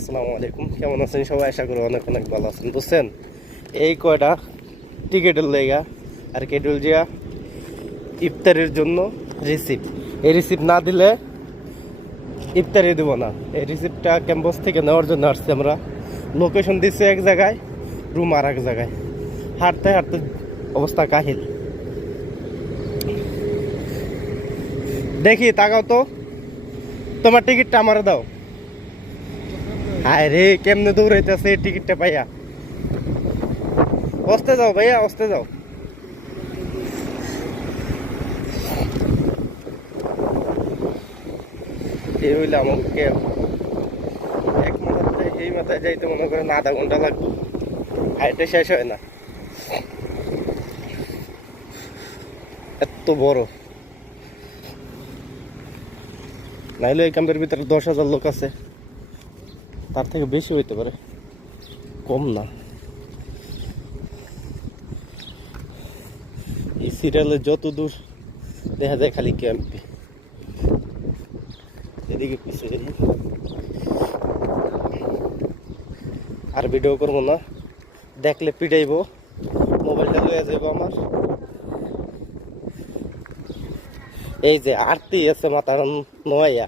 আসসালামু আলাইকুম, কেমন আছেন সবাই? আশা করি অনেক অনেক ভালো আছেন। বুঝছেন, এই কয়টা টিকিটের লেগা আর কেডুল জিয়া ইফতারের জন্য রিসিপ্ট, এই রিসিপ্ট না দিলে ইফতারি দেবো না। এই রিসিপ্টটা ক্যাম্পাস থেকে নেওয়ার জন্য আসছি আমরা। লোকেশন দিচ্ছে এক জায়গায়, রুম আর এক জায়গায়, হাঁটতে হাঁটতে অবস্থা কাহিল। দেখি তাকাও তো, তোমার টিকিটটা আমার দাও। হায় রে, কেমনে দৌড়াইতেছে এই টিকিটটা পাইয়া। অস্তে যাও ভাইয়া, অস্তে যাও। এই হইলে আমাকে এক মাথাতে এই মাথায় যাইতে মনে করেন আধা ঘন্টা লাগবে, হাইটে শেষ হয় না, এত বড়। নাইলে এই ক্যাম্পের ভিতরে 10,000 লোক আছে, তার থেকে বেশি হইতে পারে, কম না। এই সিরিয়ালে যত দূর দেখা যায় খালি ক্যাম্পে। এদিকে পিছিয়ে আর ভিডিও করবো না, দেখলে পিটাইব, মোবাইলটা লয়ে যাবো আমার। এই যে আরতি আছে মাথার নোয়া,